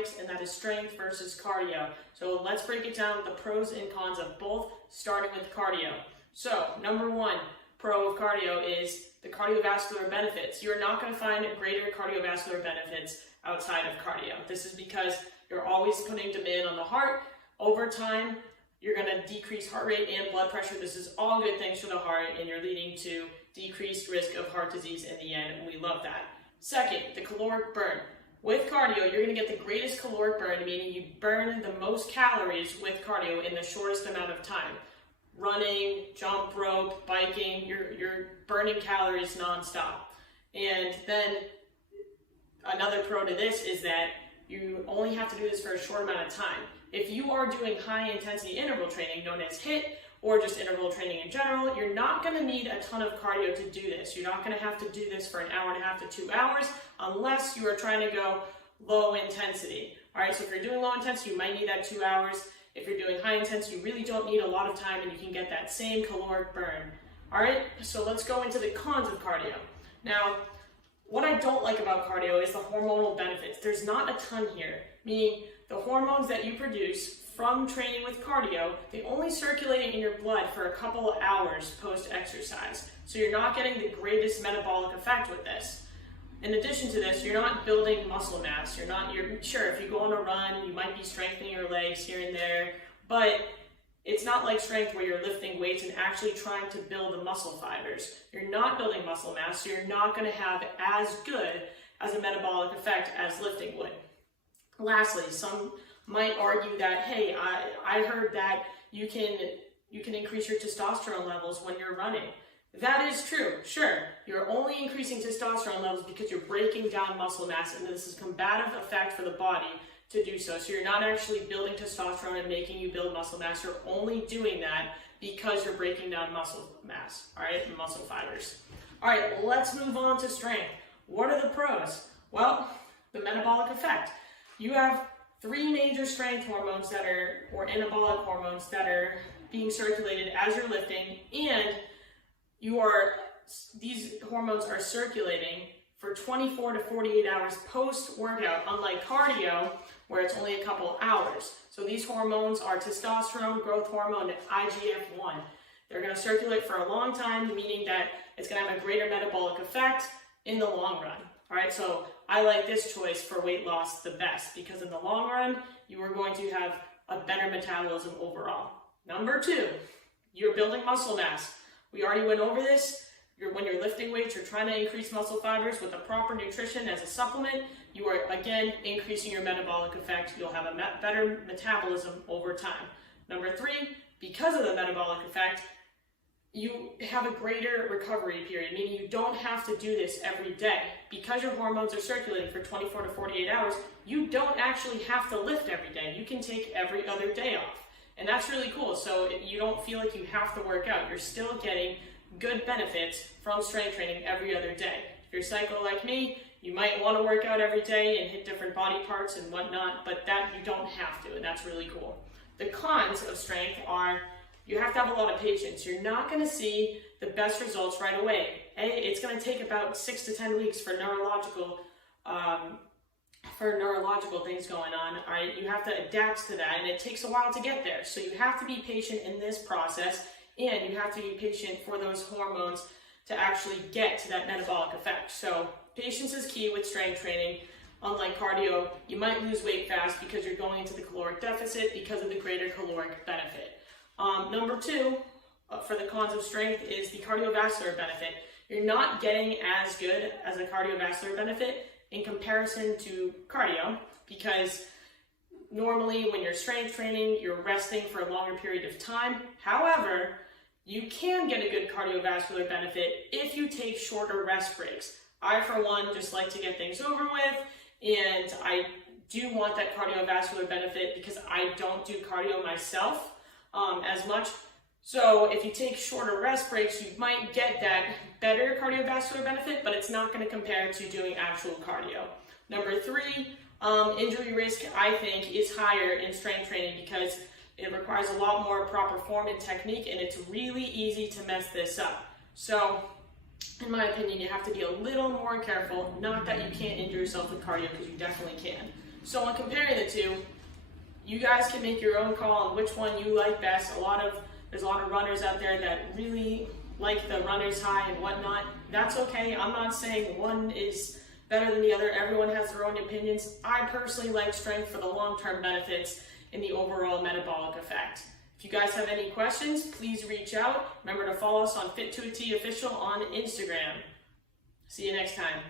likes, and that is strength versus cardio. So let's break it down with the pros and cons of both, starting with cardio. So number one pro of cardio is the cardiovascular benefits. You're not going to find greater cardiovascular benefits outside of cardio. This is because you're always putting demand on the heart. Over time, you're going to decrease heart rate and blood pressure. This is all good things for the heart, and you're leading to decreased risk of heart disease in the end, and we love that. Second, the caloric burn. With cardio, you're going to get the greatest caloric burn, meaning you burn the most calories with cardio in the shortest amount of time. Running, jump rope, biking, you're burning calories nonstop. And then another pro to this is that you only have to do this for a short amount of time. If you are doing high intensity interval training, known as HIIT, or just interval training in general, you're not going to need a ton of cardio to do this. You're not going to have to do this for an hour and a half to 2 hours unless you are trying to go low intensity. All right, so if you're doing low intensity, you might need that 2 hours. If you're doing high intensity, you really don't need a lot of time, and you can get that same caloric burn. All right, so let's go into the cons of cardio. Now, what I don't like about cardio is the hormonal benefits. There's not a ton here, meaning the hormones that you produce from training with cardio, they only circulate in your blood for a couple of hours post-exercise. So you're not getting the greatest metabolic effect with this. In addition to this, you're not building muscle mass. You're sure, if you go on a run, you might be strengthening your legs here and there, but it's not like strength where you're lifting weights and actually trying to build the muscle fibers. You're not building muscle mass, so you're not going to have as good as a metabolic effect as lifting would. Lastly, some might argue that, hey, I heard that you can increase your testosterone levels when you're running. That is true, sure. You're only increasing testosterone levels because you're breaking down muscle mass, and this is a combative effect for the body to do so. So you're not actually building testosterone and making you build muscle mass. You're only doing that because you're breaking down muscle mass, all right, and muscle fibers. All right, let's move on to strength. What are the pros? Well, the metabolic effect. You have 3 major strength hormones or anabolic hormones that are being circulated as you're lifting, and these hormones are circulating for 24 to 48 hours post-workout, unlike cardio, where it's only a couple hours. So these hormones are testosterone, growth hormone, and IGF-1. They're going to circulate for a long time, meaning that it's going to have a greater metabolic effect in the long run. All right, so I like this choice for weight loss the best because in the long run, you are going to have a better metabolism overall. Number 2, you're building muscle mass. We already went over this. When you're lifting weights, you're trying to increase muscle fibers with the proper nutrition as a supplement. You are, again, increasing your metabolic effect. You'll have a better metabolism over time. Number 3, because of the metabolic effect, you have a greater recovery period, meaning you don't have to do this every day. Because your hormones are circulating for 24 to 48 hours, you don't actually have to lift every day. You can take every other day off. And that's really cool. So you don't feel like you have to work out. You're still getting good benefits from strength training every other day. If you're psycho like me, you might want to work out every day and hit different body parts and whatnot, but that you don't have to, and that's really cool. The cons of strength are you have to have a lot of patience. You're not going to see the best results right away. It's going to take about 6 to 10 weeks for neurological things going on. All right, you have to adapt to that, and it takes a while to get there. So you have to be patient in this process, and you have to be patient for those hormones to actually get to that metabolic effect. So patience is key with strength training. Unlike cardio, you might lose weight fast because you're going into the caloric deficit because of the greater caloric benefit. Number 2, for the cons of strength is the cardiovascular benefit. You're not getting as good as a cardiovascular benefit in comparison to cardio because normally when you're strength training, you're resting for a longer period of time. However, you can get a good cardiovascular benefit if you take shorter rest breaks. I, for one, just like to get things over with, and I do want that cardiovascular benefit because I don't do cardio myself as much. So if you take shorter rest breaks, you might get that better cardiovascular benefit, but it's not going to compare to doing actual cardio. Number 3, injury risk, I think, is higher in strength training because it requires a lot more proper form and technique, and it's really easy to mess this up. So, in my opinion, you have to be a little more careful. Not that you can't injure yourself with cardio, because you definitely can. So on comparing the two, you guys can make your own call on which one you like best. There's a lot of runners out there that really like the runner's high and whatnot. That's okay. I'm not saying one is better than the other. Everyone has their own opinions. I personally like strength for the long-term benefits and the overall metabolic effect. If you guys have any questions, please reach out. Remember to follow us on Fit to a T Official on Instagram. See you next time.